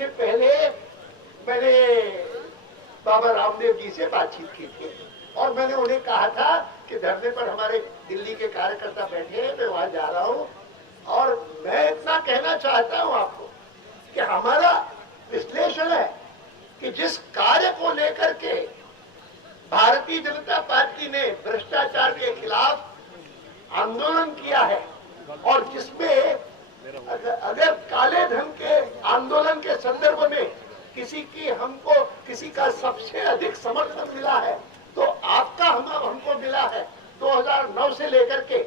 से पहले मैंने बाबा रामदेव जी से बातचीत की थी और मैंने उन्हें कहा था कि धरने पर हमारे दिल्ली के कार्यकर्ता बैठे हैं, मैं वहां जा रहा हूं और मैं इतना कहना चाहता हूं आपको कि हमारा विश्लेषण है कि जिस कार्य को लेकर के भारतीय जनता पार्टी ने भ्रष्टाचार के खिलाफ आंदोलन किया है और जिसमें अगर काले धन के आंदोलन के संदर्भ में हमको किसी का सबसे अधिक समर्थन मिला है तो आपका हमको मिला है 2009 से लेकर के।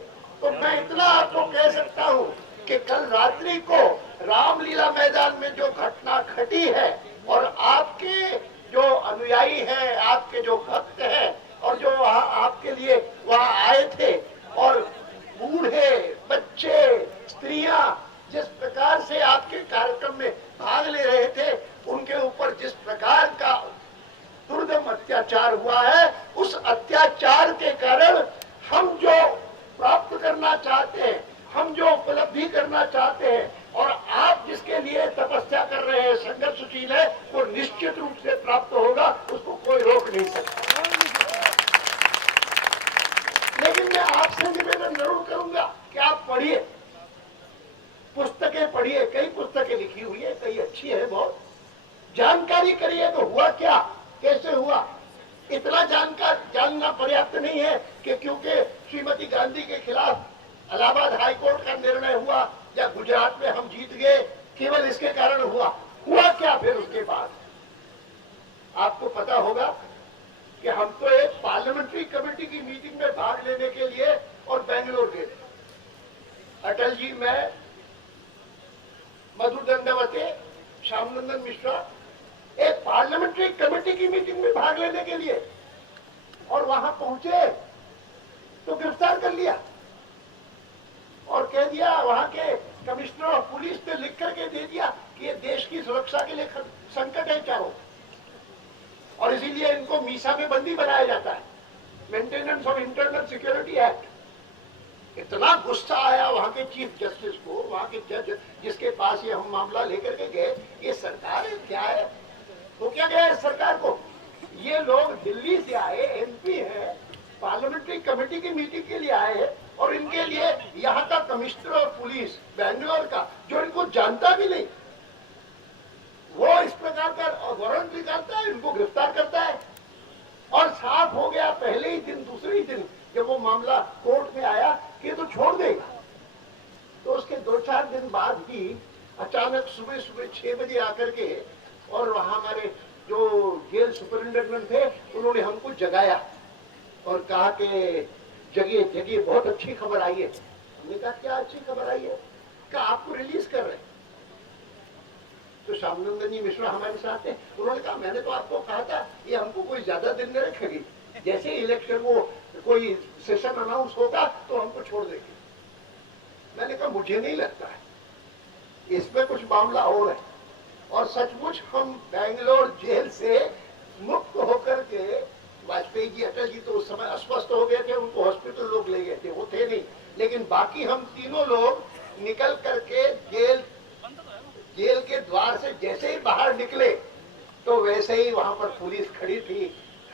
तो मैं इतना आपको कह सकता हूं कि कल रात्रि को रामलीला मैदान में जो घटना घटी है और आपके जो अनुयायी हैं, आपके जो भक्त हैं और जो आपके लिए वहां आए थे और बूढ़े बच्चे स्त्रियां जिस प्रकार से आपके कार्यक्रम में भाग ले रहे थे, उनके ऊपर जिस प्रकार का दुर्दम अत्याचार हुआ है, उस अत्याचार के कारण हम जो प्राप्त करना चाहते हैं, हम जो उपलब्धि करना चाहते हैं और आप जिसके लिए तपस्या कर रहे हैं, संघर्षशील है, वो निश्चित रूप से प्राप्त होगा, उसको कोई रोक नहीं सकता। लेकिन मैं आपसे निवेदन जरूर करूंगा कि आप पढ़िए, पुस्तकें पढ़िए, कई पुस्तकें लिखी हुई है, कई अच्छी है, बहुत जानकारी करिए। तो हुआ क्या, कैसे हुआ, इतना जानना पर्याप्त नहीं है कि क्योंकि श्रीमती गांधी के खिलाफ इलाहाबाद हाईकोर्ट का निर्णय हुआ या गुजरात में हम जीत गए, केवल इसके कारण हुआ क्या। फिर उसके बाद आपको पता होगा कि हम तो एक पार्लियामेंट्री कमेटी की मीटिंग में भाग लेने के लिए और बेंगलोर गए थे। अटल जी, मैं, मधु दंडवते, श्यामनंदन मिश्रा, एक पार्लियामेंट्री कमेटी की मीटिंग में भाग लेने के लिए, और वहां पहुंचे तो गिरफ्तार कर लिया और कह दिया, वहां के कमिश्नर ऑफ पुलिस ने लिख करके दे दिया कि ये देश की सुरक्षा के लिए संकट है चारों, और इसीलिए इनको मीसा में बंदी बनाया जाता है, maintenance of internal security act. इतना गुस्सा आया वहां के चीफ जस्टिस को, वहां के जज जिसके पास ये हम मामला लेकर के गए, ये सरकार है क्या है, तो क्या गया इस सरकार को, ये लोग दिल्ली से आए, एमपी है, पार्लियामेंट्री कमेटी की मीटिंग के लिए आए हैं और इनके लिए यहाँ का कमिश्नर ऑफ पुलिस बेंगलोर का, जो इनको जानता भी नहीं, वो इस प्रकार का वारंट निकालता है, इनको गिरफ्तार करता है। और साफ हो गया पहले ही दिन, दूसरे ही दिन जब वो मामला कोर्ट में आया कि तो छोड़ देगा, तो उसके 2-4 दिन बाद ही अचानक सुबह 6 बजे आकर के, और वहां हमारे जो जेल सुपरिटेंडेंट थे उन्होंने हमको जगाया और कहा कि जगिए जगिए, बहुत अच्छी खबर आई है। हमने कहा क्या अच्छी खबर आई है, कहा आपको रिलीज कर रहे हैं। तो श्यामनंदन जी मिश्रा हमारे साथ है, उन्होंने कहा मैंने तो आपको कहा था ये हमको कोई ज्यादा दिन नहीं रखेगी, जैसे इलेक्शन वो कोई सेशन अनाउंस होगा तो हमको छोड़ देंगे। मैंने कहा मुझे नहीं लगता है, इसमें कुछ मामला और है, और सचमुच हम बेंगलोर जेल से मुक्त होकर के, वाजपेयी जी, अटल जी तो उस समय अस्वस्थ हो गए थे, उनको हॉस्पिटल लोग ले गए थे, वो थे नहीं, लेकिन बाकी हम तीनों लोग निकल करके जेल के द्वार से जैसे ही बाहर निकले तो वैसे ही वहां पर पुलिस खड़ी थी,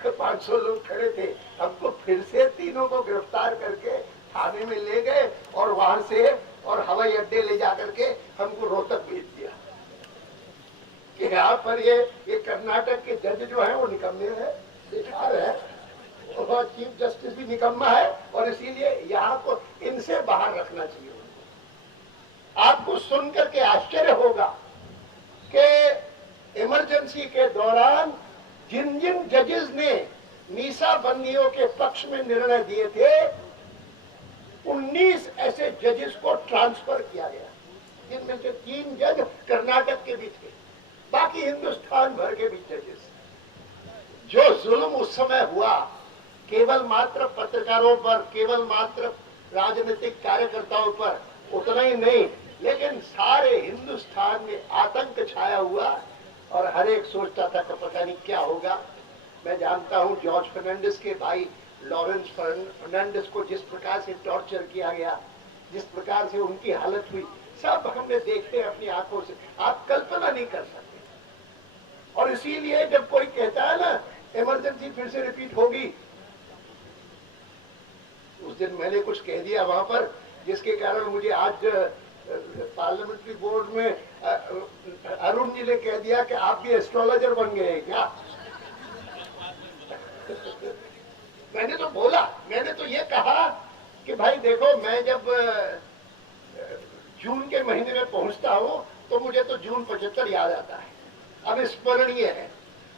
500 लोग खड़े थे, हमको फिर से तीनों को गिरफ्तार करके थाने में ले गए और वहां से और हवाई अड्डे ले जाकर के हमको रोहतक भेज दिया कि यहाँ पर ये कर्नाटक के जज जो है वो निकम्मे है, बेकार है, और चीफ जस्टिस भी निकम्मा है, और इसीलिए यहाँ को इनसे बाहर रखना चाहिए। आपको सुनकर के आश्चर्य होगा कि इमरजेंसी के दौरान जिन जिन जजेस ने मीसा बंदियों के पक्ष में निर्णय दिए थे, 19 ऐसे जजेस को ट्रांसफर किया गया, जिनमें से 3 जज कर्नाटक के भी थे, बाकी हिंदुस्तान भर के भी जजेस। जो जुल्म उस समय हुआ केवल मात्र पत्रकारों पर, केवल मात्र राजनीतिक कार्यकर्ताओं पर, उतना ही नहीं, लेकिन सारे हिंदुस्तान में आतंक छाया हुआ और हर एक सोचता था कि पता नहीं क्या होगा। मैं जानता हूं जॉर्ज फर्नांडिस के भाई लॉरेंस फर्नांडिस को जिस प्रकार से टॉर्चर किया गया, जिस प्रकार से उनकी हालत हुई, सब हमने देखे अपनी आंखों से, आप कल्पना नहीं कर सकते। और इसीलिए जब कोई कहता है ना इमरजेंसी फिर से रिपीट होगी, उस दिन मैंने कुछ कह दिया वहां पर जिसके कारण मुझे आज पार्लियामेंट्री बोर्ड में अरुण जी ने कह दिया कि आप भी एस्ट्रोलॉजर बन गए हैं क्या। मैंने तो बोला, मैंने तो ये कहा कि भाई देखो, मैं जब जून के महीने में पहुंचता हूं तो मुझे तो जून 75 याद आता है, अब स्मरणीय है।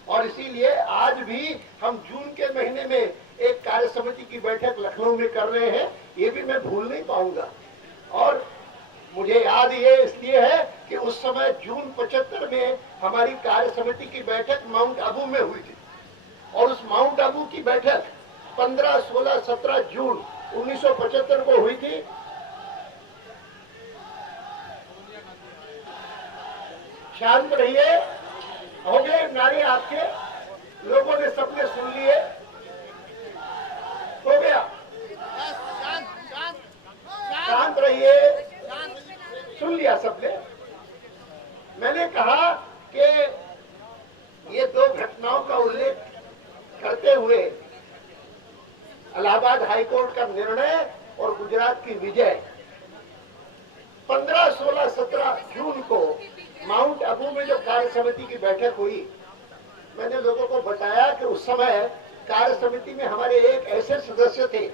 और इसीलिए आज भी हम जून के महीने में एक कार्य समिति की बैठक लखनऊ में कर रहे हैं, ये भी मैं भूल नहीं पाऊंगा। और मुझे याद ये इसलिए है कि उस समय जून 75 में हमारी कार्य समिति की बैठक माउंट आबू में हुई थी, और उस माउंट आबू की बैठक 15, 16, 17 जून 1975 को हुई थी। शांत रहिए, हो गए नारे आपके, लोगों ने सबने सुन लिए, हो गया। शांत रहिए, सुन लिया सबने। मैंने कहा कि ये दो घटनाओं का उल्लेख करते हुए इलाहाबाद हाईकोर्ट का निर्णय और गुजरात की विजय 15, 16, 17 जून को माउंट आबू में जो कार्य समिति की बैठक हुई, मैंने लोगों को बताया कि उस समय कार्य समिति में हमारे एक ऐसे सदस्य थे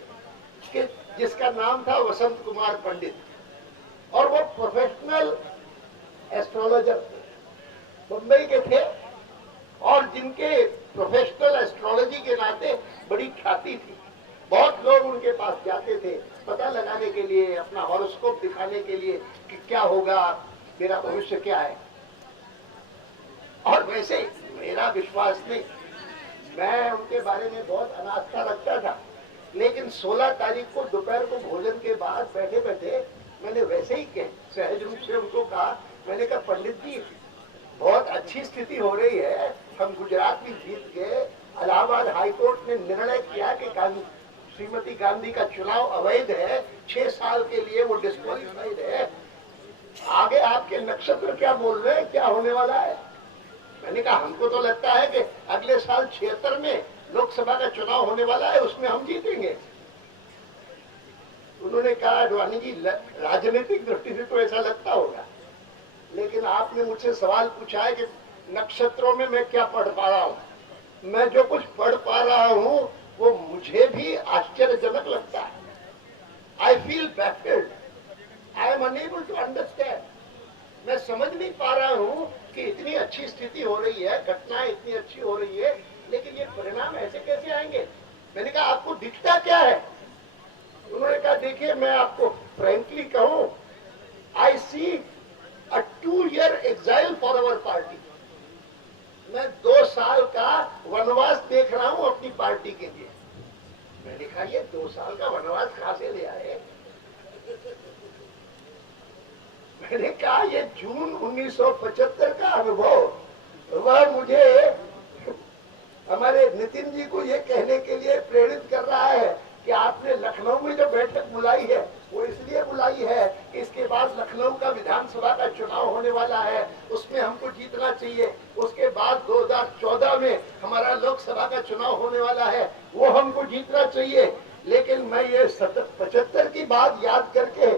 कि जिसका नाम था वसंत कुमार पंडित, और वो प्रोफेशनल एस्ट्रोलॉजर थे, मुंबई के थे, और जिनके प्रोफेशनल एस्ट्रोलॉजी के नाते बड़ी ख्याति थी। बहुत लोग उनके पास जाते थे पता लगाने के लिए, अपना हॉरोस्कोप दिखाने के लिए कि क्या होगा, मेरा भविष्य क्या है। और वैसे मेरा विश्वास नहीं, मैं उनके बारे में बहुत अनास्था रखता था, लेकिन 16 तारीख को दोपहर को भोजन के बाद बैठे बैठे मैंने वैसे ही सहज रूप से उनको कहा, मैंने कहा पंडित जी बहुत अच्छी स्थिति हो रही है, हम गुजरात भी जीत गए, इलाहाबाद हाईकोर्ट ने निर्णय किया कि श्रीमती गांधी का चुनाव अवैध है, 6 साल के लिए वो डिस्क्वालीफाइड है, आगे आपके नक्षत्र क्या बोल रहे हैं, क्या होने वाला है। मैंने कहा हमको तो लगता है कि अगले साल 76 में लोकसभा का चुनाव होने वाला है, उसमें हम जीतेंगे। उन्होंने कहा अडवाणी जी राजनीतिक दृष्टि से तो ऐसा लगता होगा, लेकिन आपने मुझसे सवाल पूछा है कि नक्षत्रों में मैं क्या पढ़ पा रहा हूँ, मैं जो कुछ पढ़ पा रहा हूँ वो मुझे भी आश्चर्यजनक लगता है। I feel baffled, I am unable to understand, मैं समझ नहीं पा रहा हूँ कि इतनी अच्छी स्थिति हो रही है, घटनाएं इतनी अच्छी हो रही है, लेकिन ये परिणाम ऐसे कैसे आएंगे। मैंने कहा आपको दिखता क्या है। उन्होंने कहा देखिए मैं आपको फ्रैंकली कहूं, आई सी अ 2-year exile for our party, मैं 2 साल का वनवास देख रहा हूं अपनी पार्टी के लिए। मैंने कहा ये 2 साल का वनवास कहां से ले आए। मैंने कहा ये जून 1975 का अनुभव वह मुझे हमारे नितिन जी को ये कहने के लिए प्रेरित कर रहा है कि आपने लखनऊ में जो बैठक बुलाई है वो इसलिए बुलाई है कि इसके बाद लखनऊ का विधानसभा का चुनाव होने वाला है, उसमें हमको जीतना चाहिए। उसके बाद 2014 में हमारा लोकसभा का चुनाव होने वाला है, वो हमको जीतना चाहिए। लेकिन मैं ये 75 की बात याद करके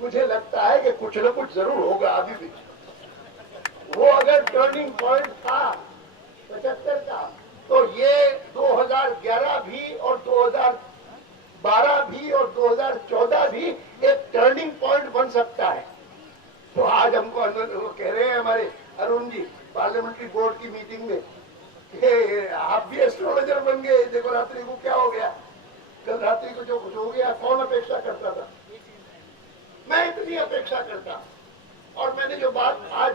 मुझे लगता है कि कुछ न कुछ जरूर होगा अभी भी। वो अगर टर्निंग पॉइंट था 75 का, तो ये 2011 भी और 2012 भी और 2014 भी एक टर्निंग पॉइंट बन सकता है। तो आज हमको वो कह रहे हैं हमारे अरुण जी पार्लियामेंट्री बोर्ड की मीटिंग में कि आप भी एस्ट्रोलॉजर बन गए, देखो रात्रि को क्या हो गया, कल रात्रि को जो कुछ हो गया कौन अपेक्षा करता था। मैं इतनी अपेक्षा करता, और मैंने जो बात आज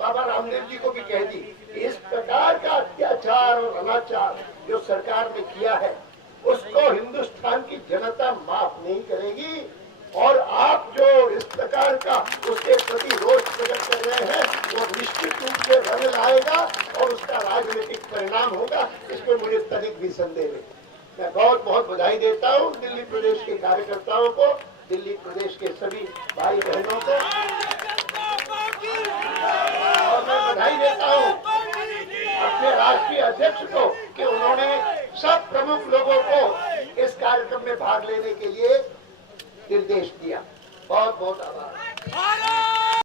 बाबा रामदेव जी को भी कह दी, इस प्रकार का अत्याचार और अनाचार जो सरकार ने किया है उसको हिंदुस्तान की जनता माफ नहीं करेगी। और आप जो इस प्रकार का उसके प्रति रोष प्रकट कर रहे हैं वो निश्चित रूप से रंग लाएगा और उसका राजनीतिक परिणाम होगा, इसमें मुझे तनिक भी संदेह नहीं। मैं बहुत बहुत बधाई देता हूँ दिल्ली प्रदेश के कार्यकर्ताओं को, दिल्ली प्रदेश के सभी भाई बहनों को, और मैं बधाई देता हूँ अपने राष्ट्रीय अध्यक्ष को कि उन्होंने सब प्रमुख लोगों को इस कार्यक्रम में भाग लेने के लिए निर्देश दिया। बहुत बहुत आभार।